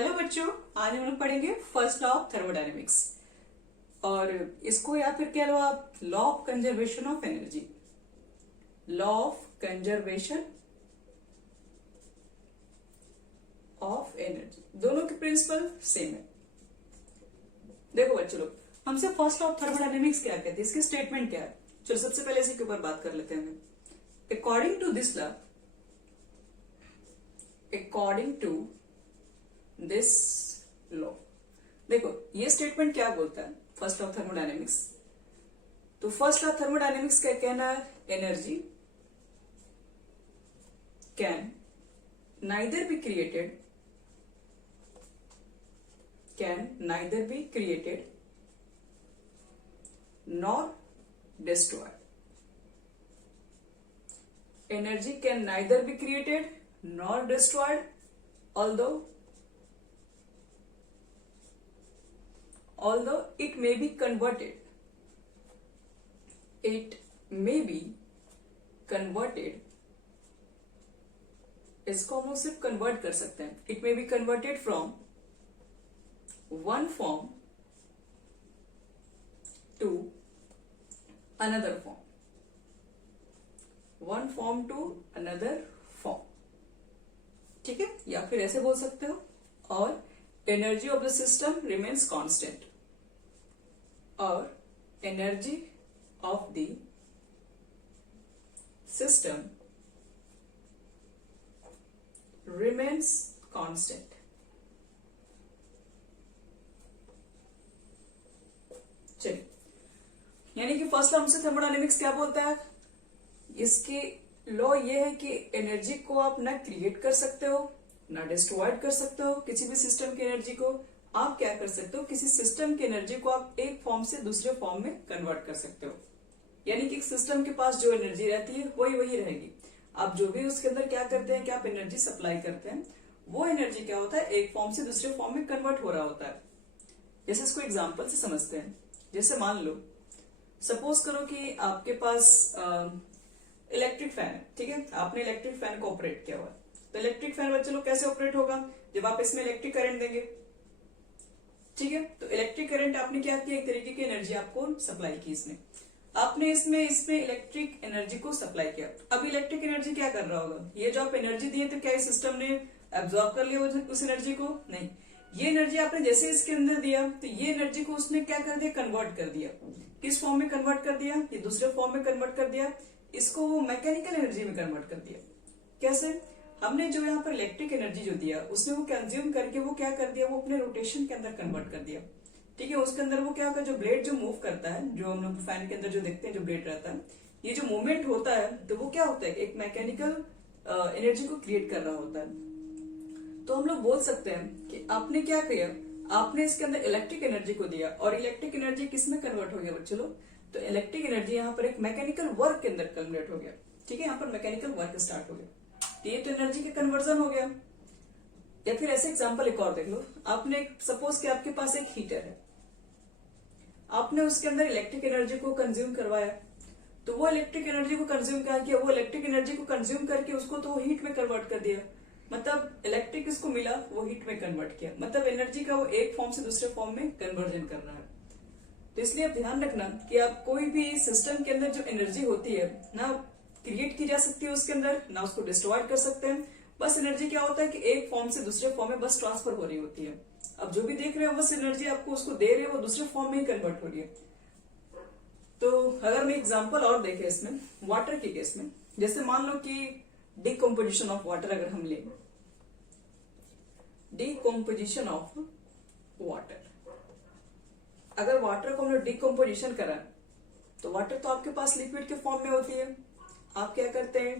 Hello बच्चों, आज हम लोग पढ़ेंगे फर्स्ट लॉ ऑफ थर्मोडायनेमिक्स और इसको या फिर कह लो आप law of conservation of energy. Law of conservation of energy, दोनों के प्रिंसिपल सेम है। देखो बच्चों लोग, हमसे फर्स्ट लॉ ऑफ थर्मोडायनेमिक्स क्या कहते हैं, इसकी स्टेटमेंट क्या है। चलो सबसे पहले इसी के ऊपर बात कर लेते हैं। According to this law, according to this law, देखो ये स्टेटमेंट क्या बोलता है फर्स्ट लॉ ऑफ थर्मोडायनेमिक्स। तो फर्स्ट लॉ ऑफ थर्मोडायनेमिक्स का कहना है energy can neither be created, can neither be created nor destroyed. Energy can neither be created nor destroyed, although it may be converted. It may be converted. इसको हम लोग सिर्फ convert कर सकते हैं। It may be converted from one form to another form, one form to another form, ठीक है। या फिर ऐसे बोल सकते हो, और energy of the system remains constant, और energy of the system remains constant. चलिए, यानी कि फर्स्ट लॉ हमसे थर्मोडायनेमिक्स क्या बोलता है, इसकी लॉ ये है कि एनर्जी को आप ना क्रिएट कर सकते हो ना डिस्ट्रॉयड कर सकते हो। किसी भी सिस्टम की एनर्जी को आप क्या कर सकते हो, किसी सिस्टम की एनर्जी को आप एक फॉर्म से दूसरे फॉर्म में कन्वर्ट कर सकते हो। यानी कि एक सिस्टम के पास जो एनर्जी रहती है वही रहेगी। आप जो भी उसके अंदर क्या करते हैं कि आप एनर्जी सप्लाई करते हैं, वो एनर्जी क्या होता है, एक फॉर्म से दूसरे फॉर्म में कन्वर्ट हो रहा होता है। जैसे इसको एग्जाम्पल से समझते हैं। जैसे मान लो, सपोज करो कि आपके पास इलेक्ट्रिक फैन है, ठीक है। आपने इलेक्ट्रिक फैन को ऑपरेट किया हुआ है। तो इलेक्ट्रिक फैन बच्चे लोग कैसे ऑपरेट होगा, जब आप इसमें इलेक्ट्रिक करंट देंगे, ठीक है। तो इलेक्ट्रिक करंट आपने क्या किया, एक तरीके की एनर्जी आपको सप्लाई की इसने, आपने इसमें इलेक्ट्रिक एनर्जी को सप्लाई किया। अब इलेक्ट्रिक एनर्जी क्या कर रहा होगा, ये जो आप एनर्जी दिए तो क्या इस सिस्टम ने एब्जॉर्ब कर लिया उस एनर्जी को, नहीं। ये एनर्जी आपने जैसे इसके अंदर दिया तो ये एनर्जी को उसने क्या कर दिया, कन्वर्ट कर दिया। किस फॉर्म में कन्वर्ट कर दिया, ये दूसरे फॉर्म में कन्वर्ट कर दिया, इसको वो मैकेनिकल एनर्जी में कन्वर्ट कर दिया। कैसे, हमने जो यहाँ पर इलेक्ट्रिक एनर्जी जो दिया उसने वो कंज्यूम करके वो क्या कर दिया, वो अपने रोटेशन के अंदर कन्वर्ट कर दिया, ठीक है। उसके अंदर वो क्या होगा, जो ब्लेड जो मूव करता है, जो हम लोग फैन के अंदर जो देखते हैं जो ब्लेड रहता है, ये जो मूवमेंट होता है तो वो क्या होता है, एक मैकेनिकल एनर्जी को क्रिएट कर रहा होता है। तो हम लोग बोल सकते हैं कि आपने क्या किया, आपने इसके अंदर इलेक्ट्रिक एनर्जी को दिया, और इलेक्ट्रिक एनर्जी किस में कन्वर्ट हो गया बच्चों लोग, तो इलेक्ट्रिक एनर्जी यहाँ पर एक मैकेनिकल वर्क के अंदर कन्वर्ट हो गया, ठीक है। यहाँ पर मैकेनिकल वर्क स्टार्ट हो गया, तो ये तो एनर्जी का कन्वर्जन हो गया। या फिर ऐसे एग्जांपल एक और देख लो। आपने सपोज कि आपके पास एक हीटर है, आपने उसके अंदर इलेक्ट्रिक एनर्जी को कंज्यूम करवाया, तो वो इलेक्ट्रिक एनर्जी को कंज्यूम क्या किया, वो इलेक्ट्रिक एनर्जी को कंज्यूम करके उसको तो हीट में कन्वर्ट कर दिया। मतलब इलेक्ट्रिक इसको मिला, वो हीट में कन्वर्ट किया, मतलब एनर्जी का वो एक फॉर्म से दूसरे फॉर्म में कन्वर्जन कर रहा है। तो इसलिए आप ध्यान रखना कि आप कोई भी सिस्टम के अंदर जो एनर्जी होती है ना क्रिएट की जा सकती है उसके अंदर, ना उसको डिस्ट्रॉय कर सकते हैं। बस एनर्जी क्या होता है कि एक फॉर्म से दूसरे फॉर्म में बस ट्रांसफर हो रही होती है। अब जो भी देख रहे हो बस एनर्जी आपको उसको दे रहे हो, वो दूसरे फॉर्म में ही कन्वर्ट हो रही है। तो अगर मैं एग्जाम्पल और देखें इसमें, वाटर के केस में, जैसे मान लो कि डिकम्पोजिशन ऑफ वाटर अगर हम लें, डिकम्पोजिशन ऑफ वाटर, अगर वाटर को हम लोग डिकम्पोजिशन करा तो वाटर तो आपके पास लिक्विड के फॉर्म में होती है। आप क्या करते हैं,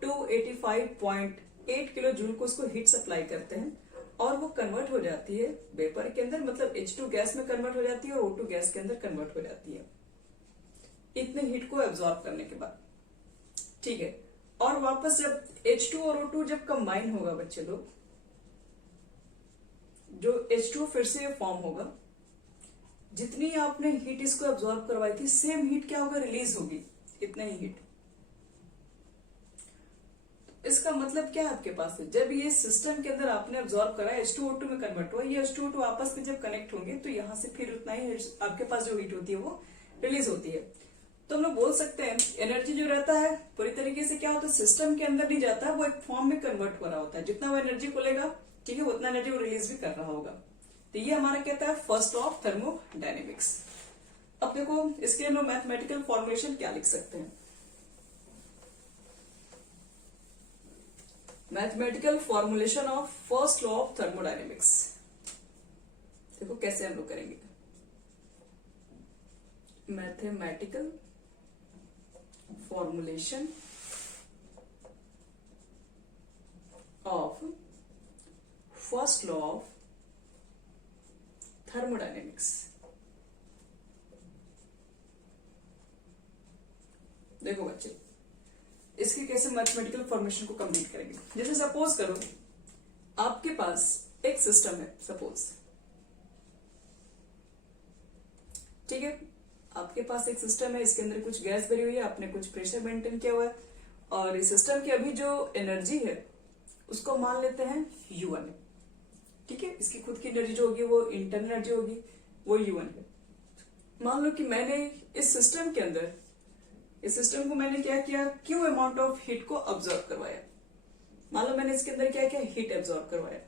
285.8 किलो जूल को उसको हीट सप्लाई करते हैं, और वो कन्वर्ट हो जाती है वेपर के अंदर, मतलब H2 गैस में कन्वर्ट हो जाती है और O2 गैस के अंदर कन्वर्ट हो जाती है, इतने हीट को एब्जॉर्ब करने के बाद, ठीक है। और वापस जब H2 और O2 जब कंबाइन होगा बच्चे लोग, जो H2 फिर से फॉर्म होगा, जितनी आपने हीट इसको एब्जॉर्ब करवाई थी सेम हीट क्या होगा, रिलीज होगी, इतना ही हीट। इसका मतलब क्या है आपके पास है, जब ये सिस्टम के अंदर आपने ऑब्जॉर्व करा H2O2 में कन्वर्ट हुआ, ये H2O2 आपस में जब कनेक्ट होंगे तो यहाँ से फिर उतना ही आपके पास जो हीट होती है वो रिलीज होती है। तो हम लोग बोल सकते हैं एनर्जी जो रहता है पूरी तरीके से क्या होता है, सिस्टम के अंदर नहीं जाता, वो एक फॉर्म में कन्वर्ट हो रहा होता है। जितना वो एनर्जी को लेगा, ठीक है, उतना एनर्जी वो रिलीज भी कर रहा होगा। तो ये हमारा कहता है फर्स्ट लॉ ऑफ थर्मोडायनेमिक्स। अब देखो इसके हम लोग मैथमेटिकल फॉर्मुलेशन क्या लिख सकते हैं। Mathematical formulation of first law of thermodynamics, देखो कैसे हम लोग करेंगे। Mathematical formulation of first law of thermodynamics. देखो बच्चे, इसकी कैसे मैथमेटिकल फॉर्मेशन को कंप्लीट करेंगे। जैसे सपोज करो आपके पास एक सिस्टम है, सपोज, ठीक है, आपके पास एक सिस्टम है, इसके अंदर कुछ गैस भरी हुई है, आपने कुछ प्रेशर मेंटेन किया हुआ है, और इस सिस्टम की अभी जो एनर्जी है उसको मान लेते हैं U1, ठीक है। इसकी खुद की एनर्जी जो होगी वो इंटरनल एनर्जी होगी, वो U1 है। मान लो कि मैंने इस सिस्टम के अंदर, इस सिस्टम को मैंने क्या किया, Q अमाउंट ऑफ हीट को ऑब्जर्व करवाया। मान लो मैंने इसके अंदर क्या किया, हीट एब्जॉर्ब करवाया।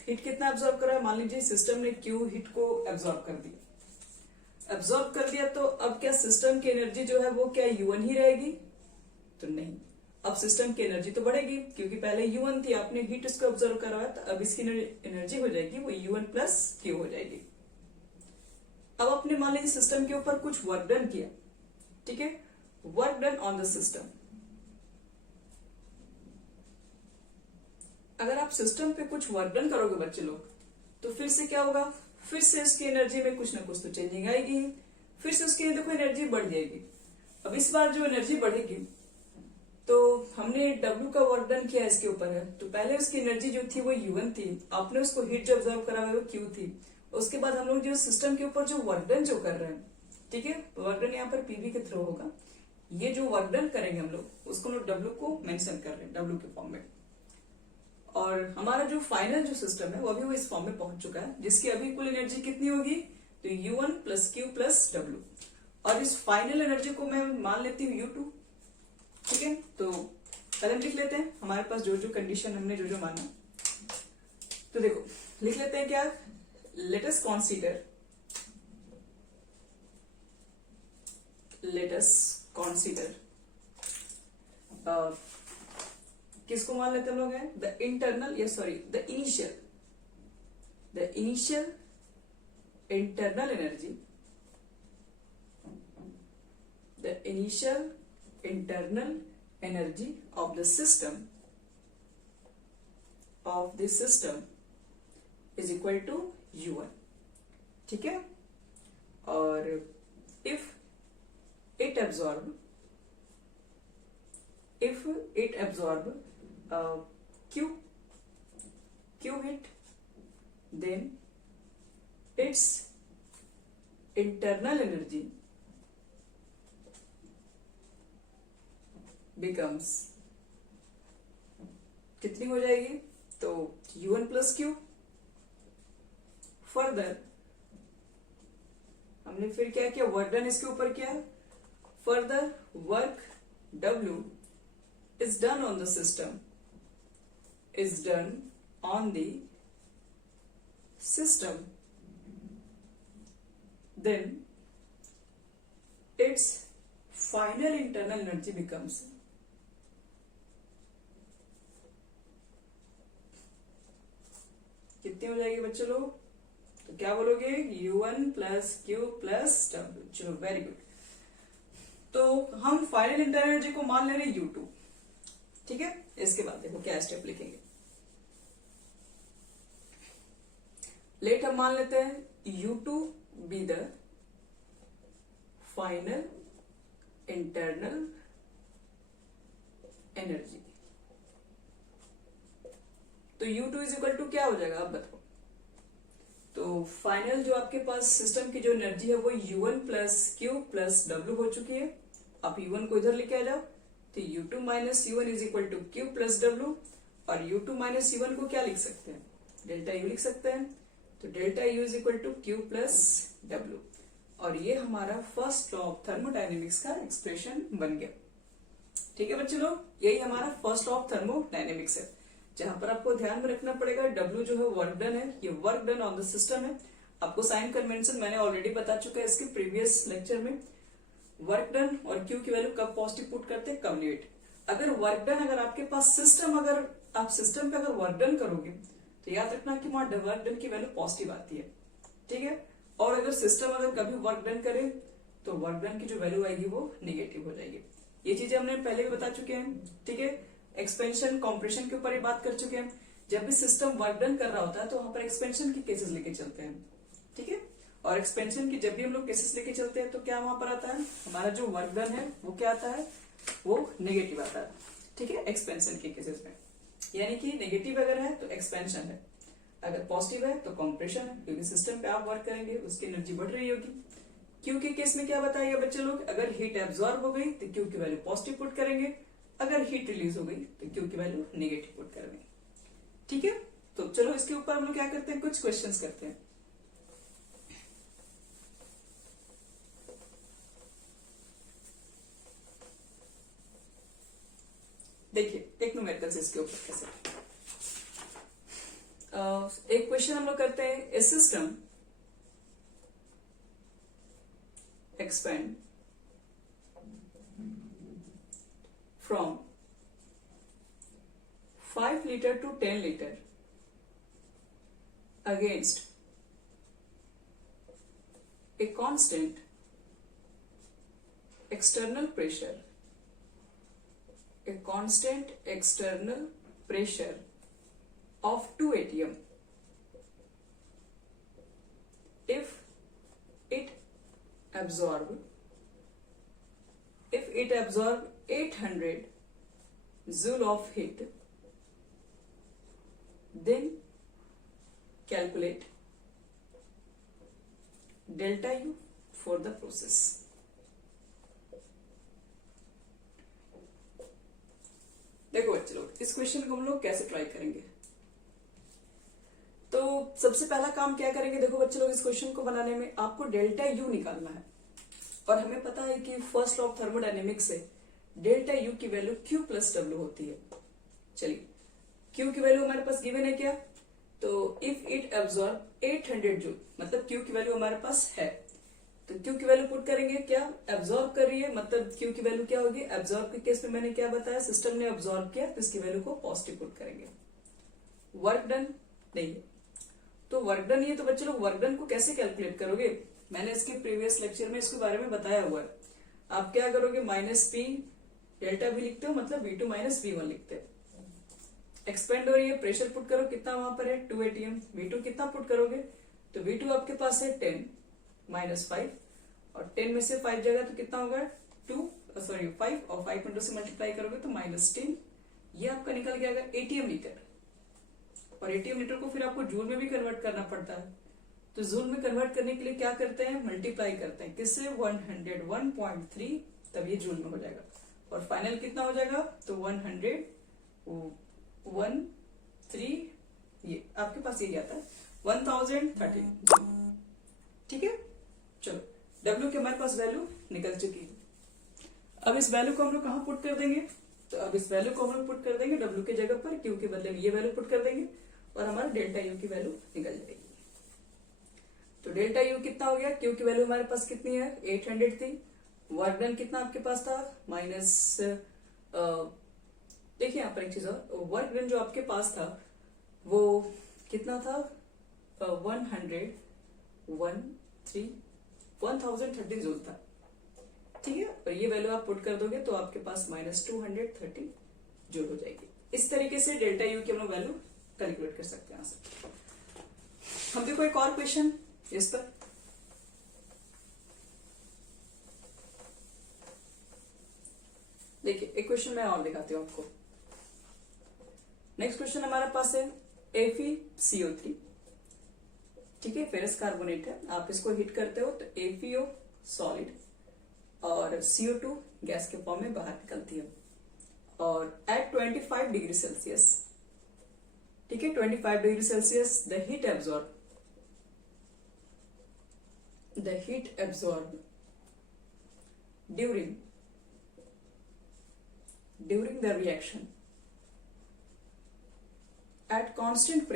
हीट कितना एब्जॉर्ब करा, मान लीजिए सिस्टम ने Q हीट को एब्जॉर्ब कर दिया। एब्जॉर्ब कर दिया तो अब क्या सिस्टम की एनर्जी जो है वो क्या U1 ही रहेगी? तो नहीं, अब सिस्टम की एनर्जी तो बढ़ेगी, क्योंकि पहले U1 थी, आपने हीट इसको ऑब्जर्व करवाया, तो अब इसकी एनर्जी हो जाएगी वो U1 प्लस Q हो जाएगी। अब आपने मान लीजिए सिस्टम के ऊपर कुछ वर्क डन किया, ठीक है, work done on the system. अगर आप सिस्टम पे कुछ वर्क डन करोगे बच्चे लोग, तो फिर से क्या होगा, फिर से उसकी एनर्जी में कुछ ना कुछ तो चेंजिंग आएगी, फिर से उसकी देखो एनर्जी बढ़ जाएगी। अब इस बार जो एनर्जी बढ़ेगी, तो हमने W का वर्क डन किया इसके ऊपर है, तो पहले उसकी एनर्जी जो थी वो U1 थी, आपने उसको हीट जो ऑब्जर्व करा वो Q थी। उसके बाद हम लोग जो सिस्टम के ऊपर जो वर्क डन जो कर रहे हैं, ठीक है, वर्क डन यहाँ पर PV के थ्रू होगा। ये जो वर्क डन करेंगे हम लोग, उसको हम लोग W को मेंशन कर रहे हैं, W के फॉर्म में। और हमारा जो फाइनल जो सिस्टम है वो अभी वो इस फॉर्म में पहुंच चुका है, जिसकी अभी कुल एनर्जी कितनी होगी, तो U1 plus Q plus W, और इस फाइनल एनर्जी को मैं मान लेती हूँ U2, ठीक है। तो पहले हम लिख लेते हैं हमारे पास जो जो कंडीशन हमने जो जो माना। तो देखो लिख लेते हैं क्या, लेट अस कॉन्सिडर किसको मान लेते हम लोग हैं, द इंटरनल, या sorry the initial internal energy, the initial internal energy of the system is equal to U1, ठीक है। और if it absorb Q hit, then its internal energy becomes कितनी हो जाएगी, तो U1 प्लस Q। फर्दर हमने फिर क्या किया, वर्क डन इसके ऊपर किया, further work W is done on the system, then its final internal energy becomes कितनी हो जाएगी बच्चों लोग, तो क्या बोलोगे, U1 plus Q plus W। चलो वेरी गुड। तो हम फाइनल इंटरनल एनर्जी को मान ले रहे U2, ठीक है। इसके बाद देखो क्या स्टेप लिखेंगे, लेट हम मान लेते हैं U2 be the final internal energy. तो U2 इज इक्वल टू क्या हो जाएगा, आप बताओ। तो फाइनल जो आपके पास सिस्टम की जो एनर्जी है वो U1 plus Q plus W हो चुकी है। आप U1 को इधर लेके आ जाओ, तो U2 minus U1 is equal to Q plus W, और U2 माइनस U1 को क्या लिख सकते हैं, डेल्टा U लिख सकते हैं। तो delta U is equal to Q plus W, और ये हमारा फर्स्ट लॉ ऑफ थर्मोडायनेमिक्स का एक्सप्रेशन बन गया। ठीक है बच्चे लोग, यही हमारा फर्स्ट लॉ ऑफ थर्मोडायनेमिक्स है, जहां पर आपको ध्यान में रखना पड़ेगा W जो है वर्क डन है, ये work done on the system है। आपको साइन कन्वेंशन मैंने ऑलरेडी बता चुका है इसके प्रीवियस लेक्चर में। वर्क डन और Q की वैल्यू कब पॉजिटिव पुट करते हैं, कब नेगेटिव। अगर वर्क डन, अगर आपके पास सिस्टम, अगर आप सिस्टम पे अगर वर्क डन करोगे तो याद रखना कि वहां वर्क डन की वैल्यू पॉजिटिव आती है। ठीक है, और अगर सिस्टम अगर कभी वर्क डन करे तो वर्क डन की जो वैल्यू आएगी वो नेगेटिव हो जाएगी। ये चीजें हमने पहले भी बता चुके हैं। ठीक है, एक्सपेंशन कॉम्प्रेशन के ऊपर ही बात कर चुके हैं। जब भी सिस्टम वर्क डन कर रहा होता है तो वहां पर एक्सपेंशन की केसेस लेके चलते हैं। ठीक है, और एक्सपेंशन की जब भी हम लोग केसेस लेके चलते हैं तो क्या वहां पर आता है, हमारा जो वर्क डन है वो क्या आता है, वो नेगेटिव आता है। ठीक है, एक्सपेंशन के केसेस में, यानी कि नेगेटिव अगर है तो एक्सपेंशन है, अगर पॉजिटिव है तो कॉम्प्रेशन है, क्योंकि सिस्टम पे आप वर्क करेंगे उसकी एनर्जी बढ़ रही होगी। क्यू के केस में क्या बताएगा बच्चे लोग, अगर हीट एब्जॉर्ब हो गई तो क्यू की वैल्यू पॉजिटिव पुट करेंगे, अगर हीट रिलीज हो गई तो क्यू की वैल्यू नेगेटिव पुट करेंगे। ठीक है, तो चलो इसके ऊपर हम लोग क्या करते हैं, कुछ क्वेश्चंस करते हैं। देखिए एक न्यूमेरिकल्स इसके ऊपर कैसे, एक क्वेश्चन हम लोग करते हैं, ए system expand from 5 liter to 10 liter against a constant external pressure, a constant external pressure of 2 atm if it absorb 800 joule of heat, then calculate delta U for the process। देखो बच्चे लोग, इस question को हम लोग कैसे try करेंगे। तो सबसे पहला काम क्या करेंगे, देखो बच्चे लोग, इस क्वेश्चन को बनाने में आपको डेल्टा यू निकालना है, और हमें पता है कि फर्स्ट लॉ ऑफ थर्मोडायनेमिक्स से डेल्टा यू की वैल्यू क्यू प्लस डब्ल्यू होती है। चलिए, क्यू की वैल्यू हमारे पास गिवन है क्या, तो इफ इट एब्जॉर्ब 800 जूल, मतलब क्यू की वैल्यू हमारे पास है, तो क्यू की वैल्यू पुट करेंगे, क्या एब्जॉर्ब कर रही है, मतलब क्यू की वैल्यू क्या होगी, एब्जॉर्ब के केस में मैंने क्या बताया, सिस्टम ने एब्जॉर्ब किया तो इसकी वैल्यू को पॉजिटिव पुट करेंगे। वर्क डन नहीं है, तो वर्क डन ही है, तो बच्चे लोग वर्क डन को कैसे कैलकुलेट करोगे, मैंने इसके प्रीवियस लेक्चर में इसके बारे में बताया हुआ है। आप क्या करोगे, माइनस पी डेल्टा भी लिखते हो, मतलब V2 माइनस V1 लिखते हो। एक्सपेंड हो रही है, प्रेशर पुट करो, कितना वहां पर है 2 atm, V2 कितना पुट करोगे, तो V2 आपके पास है 10 माइनस 5, और 10 में से 5 जाएगा तो कितना होगा 5, और 5 में 2 से मल्टीप्लाई करोगे तो -10, ये आपका निकल गया ATM लीटर, और ATM लीटर को फिर आपको जूल में भी कन्वर्ट करना पड़ता है, तो जूल में कन्वर्ट करने के लिए क्या करते हैं, मल्टीप्लाई करते हैं, किससे 101.3, तब ये जूल में हो जाएगा, और फाइनल कितना हो जाएगा, तो 100.13, ये आपके पास ये क्या था 1013। ठीक है, चलो W की हमारे पास वैल्यू निकल चुकी है। अब इस वैल्यू को हम लोग कहाँ पुट कर देंगे, तो अब इस वैल्यू को हम लोग पुट कर देंगे W के जगह पर, Q के बदले में ये वैल्यू पुट कर देंगे, और हमारा डेल्टा U की वैल्यू निकल जाएगी। तो डेल्टा U कितना हो गया, Q की वैल्यू हमारे पास कितनी है 800 थी, वर्क डन कितना आपके पास था माइनस, देखिए यहाँ पर एक चीज और, वर्क डन जो आपके पास था वो कितना था 1013 जूल था। ठीक है, और ये वैल्यू आप पुट कर दोगे तो आपके पास -230 जूल हो जाएगी। इस तरीके से डेल्टा यू की हम लोग वैल्यू कैलकुलेट कर सकते हैं। हम देखो एक और क्वेश्चन इस पर, देखिए एक क्वेश्चन मैं और दिखाती हूँ आपको। नेक्स्ट क्वेश्चन हमारे पास है FeCO3, ठीक है, फेरस कार्बोनेट है, आप इसको हीट करते हो तो FeO सॉलिड और CO2 गैस के फॉर्म में बाहर निकलती है। और एट 25 डिग्री सेल्सियस, ठीक है, 25 degree Celsius the heat absorb during the reaction at constant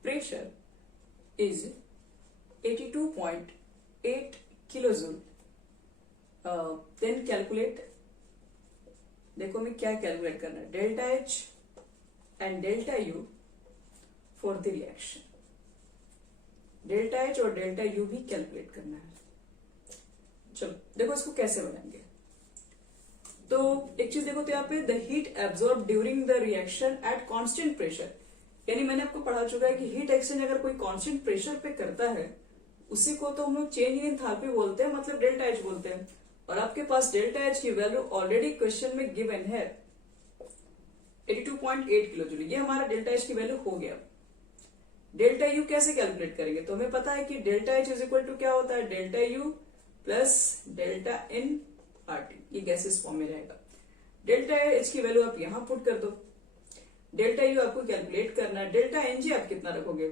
pressure is 82.8 kilojoule. Then calculate, देखो मैं क्या कैलकुलेट करना है, delta H and delta U for the reaction, delta H और डेल्टा यू भी calculate करना है। चलो देखो इसको कैसे बनाएंगे। तो एक चीज देखो तो यहाँ पे the heat absorb during the reaction at constant pressure, यानी मैंने आपको पढ़ा चुका है कि हीट एक्सचेंज अगर कोई कांस्टेंट प्रेशर पे करता है उसी को तो हम लोग चेंज इन एंथैल्पी बोलते हैं, मतलब डेल्टा एच बोलते हैं। और आपके पास डेल्टा एच की वैल्यू ऑलरेडी क्वेश्चन में गिवन है 82.8 किलो जूल, ये हमारा डेल्टा एच की वैल्यू हो गया। डेल्टा यू कैसे कैलकुलेट करेंगे, तो हमें पता है कि delta H is equal to क्या होता है, delta U plus delta N R T, ये गैसेस फॉर्म में रहेगा। डेल्टा एच की वैल्यू आप यहां पुट कर दो, डेल्टा यू आपको कैलकुलेट करना है, डेल्टा एन जी आप कितना रखोगे,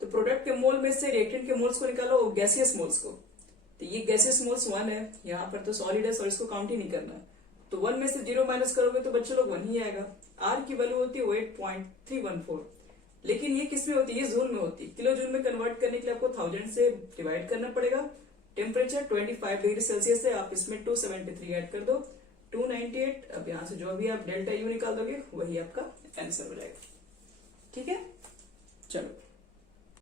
तो प्रोडक्ट के मोल में से रिएक्टेंट के मोल्स को निकालो, गैसियस मोल्स को, तो ये गैसियस मोल्स 1 है, यहाँ पर तो सॉलिड है और इसको काउंट ही नहीं करना है, तो 1 में से 0 माइनस करोगे तो बच्चे लोग 1 ही आएगा। आर की वैल्यू होती है 8.314, लेकिन ये किस में होती है, ये जूल में होती है। किलो जूल में कन्वर्ट करने के लिए आपको 1000 से डिवाइड करना पड़ेगा। टेम्परेचर 25 डिग्री सेल्सियस है, आप इसमें 273 ऐड कर दो, 298। अब यहां से जो भी आप डेल्टा यू निकाल दोगे वही आपका आंसर हो जाएगा। ठीक है, चलो